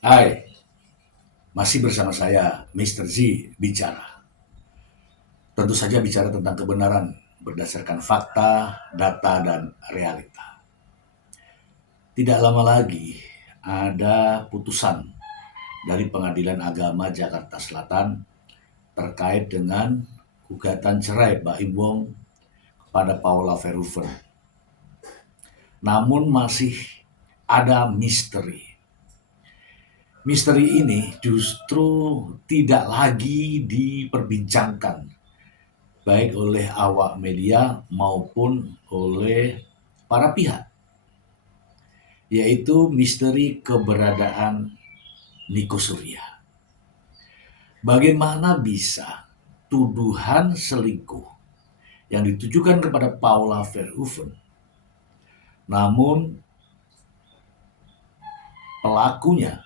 Hai, masih bersama saya, Mr. Z, bicara. Tentu saja bicara tentang kebenaran berdasarkan fakta, data, dan realita. Tidak lama lagi ada putusan dari Pengadilan Agama Jakarta Selatan terkait dengan gugatan cerai Baim Wong kepada Paula Verhoeven. Namun masih ada misteri. Misteri ini justru tidak lagi diperbincangkan baik oleh awak media maupun oleh para pihak, yaitu misteri keberadaan Nico Surya. Bagaimana bisa tuduhan selingkuh yang ditujukan kepada Paula Verhoeven, namun pelakunya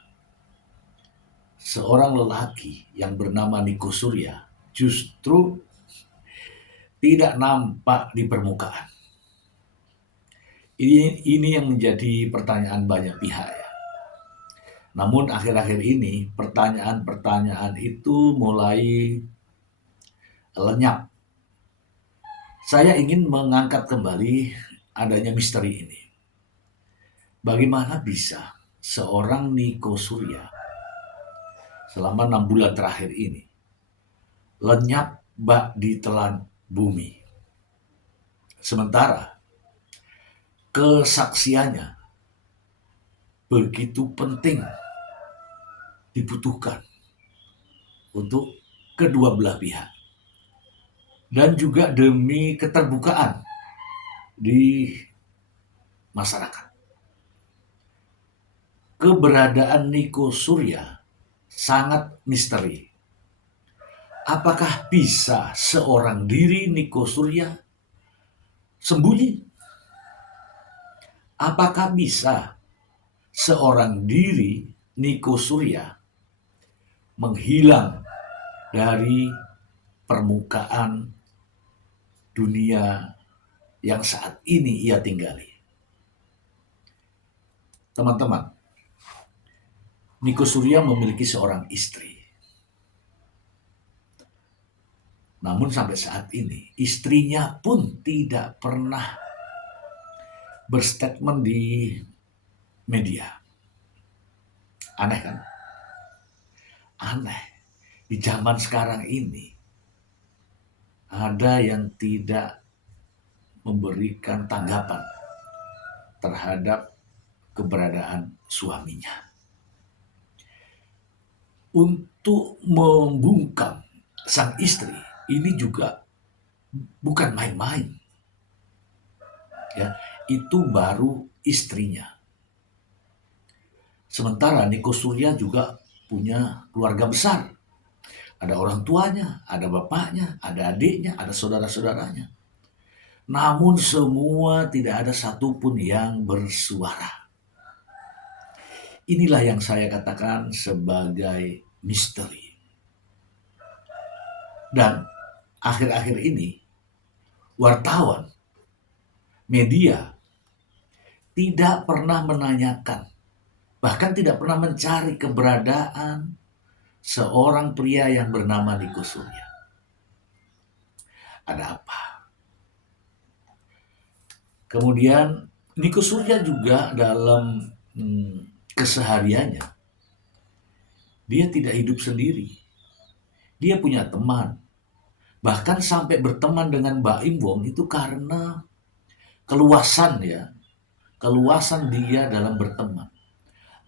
seorang lelaki yang bernama Nico Surya justru tidak nampak di permukaan. Ini yang menjadi pertanyaan banyak pihak ya. Namun akhir-akhir ini pertanyaan-pertanyaan itu mulai lenyap. Saya ingin mengangkat kembali adanya misteri ini. Bagaimana bisa seorang Nico Surya selama 6 bulan terakhir ini lenyap bak di telan bumi. Sementara kesaksiannya begitu penting dibutuhkan untuk kedua belah pihak. Dan juga demi keterbukaan di masyarakat. Keberadaan Nico Surya sangat misteri. Apakah bisa seorang diri Nico Surya sembunyi? Apakah bisa seorang diri Nico Surya menghilang dari permukaan dunia yang saat ini ia tinggali? Teman-teman, Nico Surya memiliki seorang istri. Namun sampai saat ini, istrinya pun tidak pernah berstatement di media. Aneh kan? Aneh. Di zaman sekarang ini, ada yang tidak memberikan tanggapan terhadap keberadaan suaminya. Untuk membungkam sang istri, ini juga bukan main-main. Ya, itu baru istrinya. Sementara Nico Surya juga punya keluarga besar. Ada orang tuanya, ada bapaknya, ada adiknya, ada saudara-saudaranya. Namun semua tidak ada satupun yang bersuara. Inilah yang saya katakan sebagai misteri. Dan akhir-akhir ini, wartawan, media, tidak pernah menanyakan, bahkan tidak pernah mencari keberadaan seorang pria yang bernama Nico Surya. Ada apa? Kemudian Nico Surya juga dalam kesehariannya, dia tidak hidup sendiri. Dia punya teman. Bahkan sampai berteman dengan Baim Wong itu karena keluasan ya. Keluasan dia dalam berteman.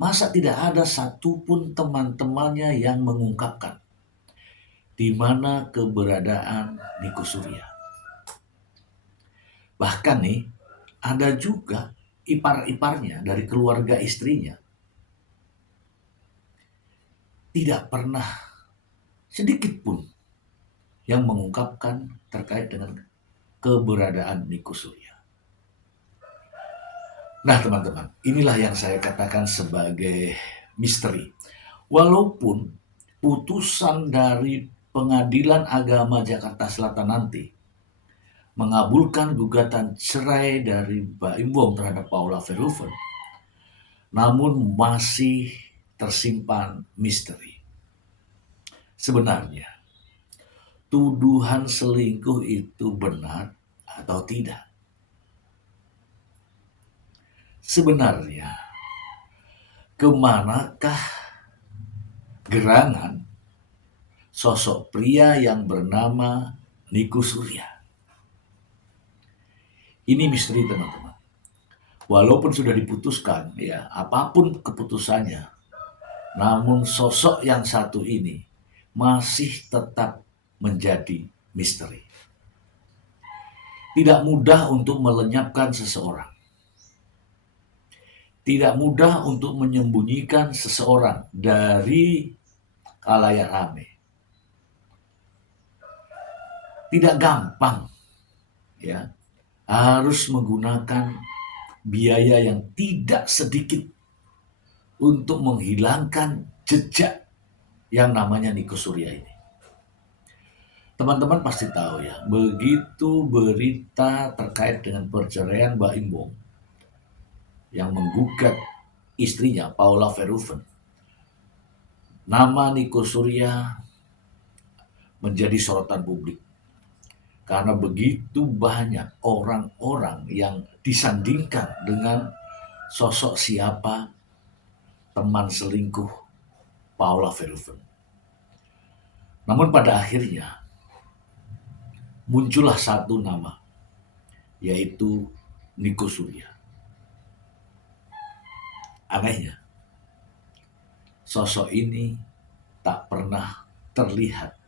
Masa tidak ada satupun teman-temannya yang mengungkapkan di mana keberadaan Nico Surya. Bahkan nih, ada juga ipar-iparnya dari keluarga istrinya. Tidak pernah sedikit pun yang mengungkapkan terkait dengan keberadaan Nico Surya. Nah teman-teman, inilah yang saya katakan sebagai misteri. Walaupun putusan dari Pengadilan Agama Jakarta Selatan nanti mengabulkan gugatan cerai dari Baim Wong terhadap Paula Verhoeven, namun masih tersimpan misteri. Sebenarnya, tuduhan selingkuh itu benar atau tidak? Sebenarnya, kemanakah gerangan sosok pria yang bernama Niko Surya? Ini misteri, teman-teman. Walaupun sudah diputuskan, ya, apapun keputusannya, namun sosok yang satu ini masih tetap menjadi misteri. Tidak mudah untuk melenyapkan seseorang. Tidak mudah untuk menyembunyikan seseorang dari khalayak ramai. Tidak gampang, ya, harus menggunakan biaya yang tidak sedikit untuk menghilangkan jejak yang namanya Niko Surya ini. Teman-teman pasti tahu, ya, begitu berita terkait dengan perceraian Mbak Imbong yang menggugat istrinya Paula Verhoeven, nama Niko Surya menjadi sorotan publik. Karena begitu banyak orang-orang yang disandingkan dengan sosok siapa teman selingkuh Paula Verhoeven. Namun pada akhirnya muncullah satu nama, yaitu Niko Surya. Anehnya, sosok ini tak pernah terlihat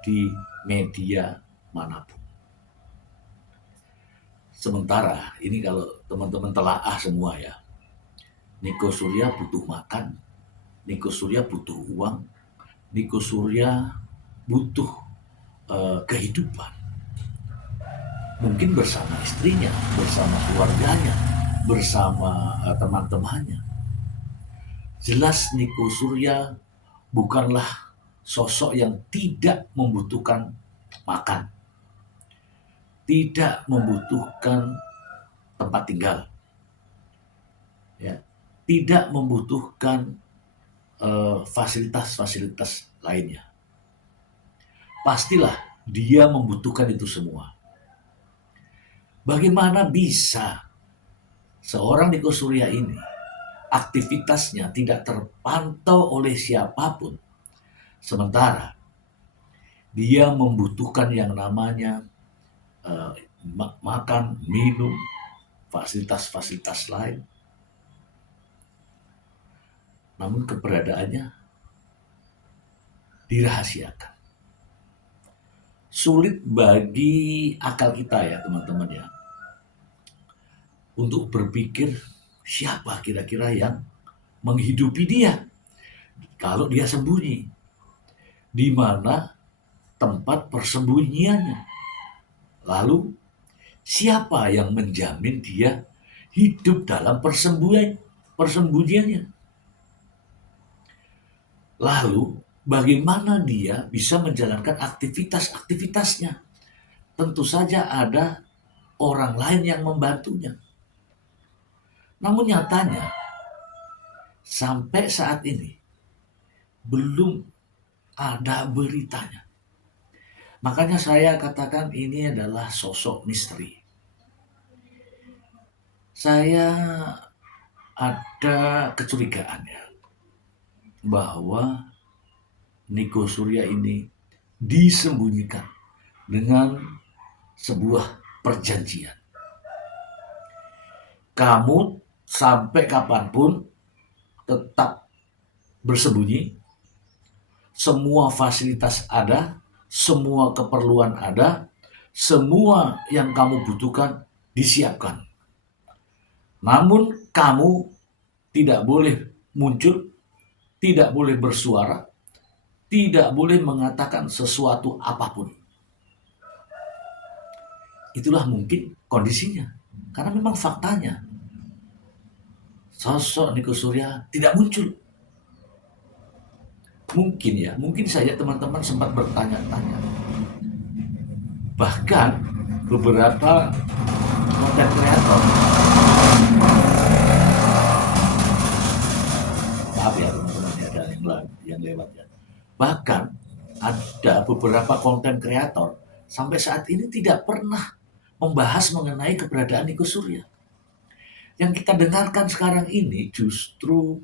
di media manapun. Sementara ini kalau teman-teman telaah semua, ya, Niko Surya butuh makan, Niko Surya butuh uang, Niko Surya butuh kehidupan. Mungkin bersama istrinya, bersama keluarganya, bersama teman-temannya. Jelas Niko Surya bukanlah sosok yang tidak membutuhkan makan, tidak membutuhkan tempat tinggal, ya, tidak membutuhkan fasilitas-fasilitas lainnya. Pastilah dia membutuhkan itu semua. Bagaimana bisa seorang Niko Surya ini aktivitasnya tidak terpantau oleh siapapun, sementara dia membutuhkan yang namanya makan, minum, fasilitas-fasilitas lain. Namun keberadaannya dirahasiakan. Sulit bagi akal kita, ya teman-teman, ya, untuk berpikir siapa kira-kira yang menghidupi dia kalau dia sembunyi. Di mana tempat persembunyiannya? Lalu siapa yang menjamin dia hidup dalam persembunyiannya? Lalu bagaimana dia bisa menjalankan aktivitas-aktivitasnya? Tentu saja ada orang lain yang membantunya. Namun nyatanya sampai saat ini belum ada beritanya. Makanya saya katakan ini adalah sosok misteri. Saya ada kecurigaan, ya, bahwa Niko Surya ini disembunyikan dengan sebuah perjanjian. Kamu sampai kapanpun tetap bersembunyi, semua fasilitas ada, semua keperluan ada, semua yang kamu butuhkan disiapkan. Namun kamu tidak boleh muncul, tidak boleh bersuara, tidak boleh mengatakan sesuatu apapun. Itulah mungkin kondisinya. Karena memang faktanya sosok Niko Surya tidak muncul. Mungkin, ya, mungkin saja teman-teman sempat bertanya-tanya. Bahkan beberapa content creator yang lewat ya. Bahkan ada beberapa konten kreator sampai saat ini tidak pernah membahas mengenai keberadaan Niko Surya. Yang kita dengarkan sekarang ini justru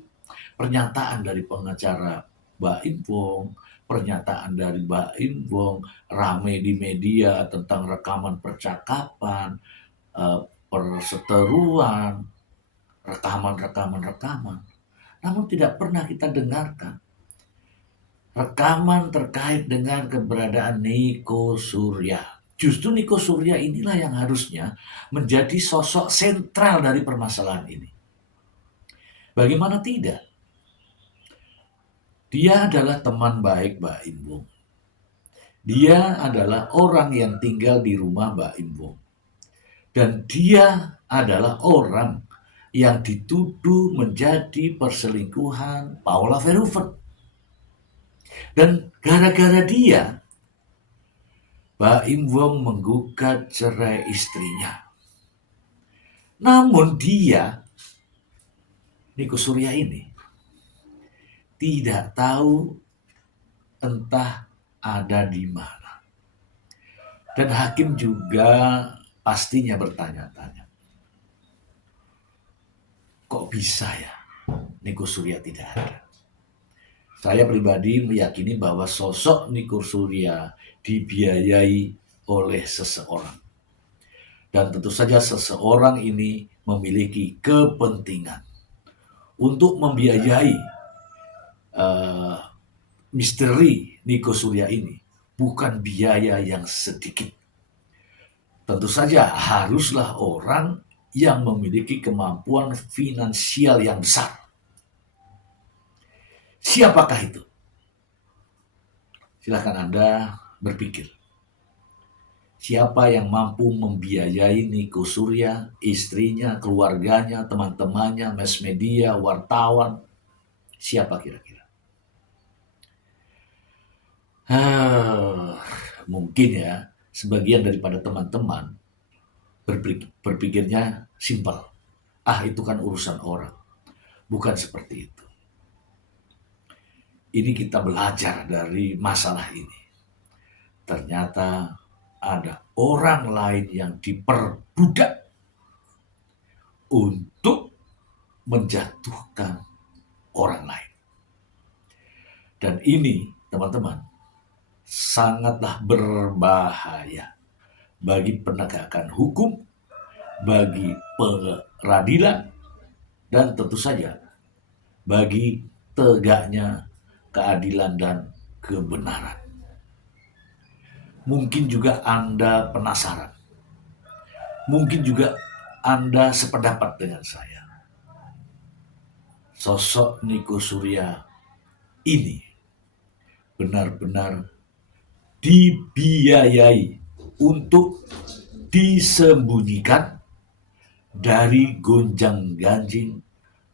pernyataan dari pengacara Mbak Impong, pernyataan dari Mbak Impong, rame di media tentang rekaman percakapan, perseteruan, rekaman. Namun tidak pernah kita dengarkan rekaman terkait dengan keberadaan Niko Surya. Justru Niko Surya inilah yang harusnya menjadi sosok sentral dari permasalahan ini. Bagaimana tidak? Dia adalah teman baik Mbak Impong. Dia adalah orang yang tinggal di rumah Mbak Impong. Dan dia adalah orang yang dituduh menjadi perselingkuhan Paula Verhoeven. Dan gara-gara dia, Mbak Impong menggugat cerai istrinya. Namun dia, Niko Surya ini, tidak tahu entah ada di mana. Dan hakim juga pastinya bertanya-tanya, kok bisa ya Niko Surya tidak ada? Saya pribadi meyakini bahwa sosok Niko Surya dibiayai oleh seseorang. Dan tentu saja seseorang ini memiliki kepentingan untuk membiayai misteri Niko Surya ini. Bukan biaya yang sedikit. Tentu saja haruslah orang yang memiliki kemampuan finansial yang besar. Siapakah itu? Silakan Anda berpikir. Siapa yang mampu membiayai Niko Surya, istrinya, keluarganya, teman-temannya, mass media, wartawan? Siapa kira-kira? Mungkin ya, sebagian daripada teman-teman berpikirnya simpel. Itu kan urusan orang. Bukan seperti itu. Ini kita belajar dari masalah ini. Ternyata ada orang lain yang diperbudak untuk menjatuhkan orang lain. Dan ini, teman-teman, sangatlah berbahaya bagi penegakan hukum, bagi peradilan, dan tentu saja bagi tegaknya keadilan dan kebenaran. Mungkin juga Anda penasaran. Mungkin juga Anda sependapat dengan saya. Sosok Niko Surya ini benar-benar dibiayai untuk disembunyikan dari gonjang-ganjing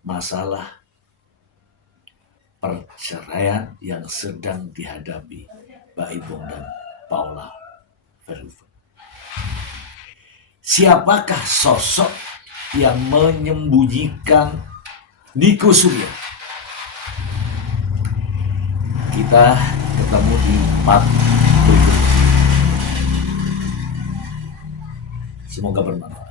masalah perceraian yang sedang dihadapi Mbak Impong dan Paula Verhoeven. Siapakah sosok yang menyembunyikan Niko Surya? Kita ketemu di part berikutnya. Semoga bermanfaat.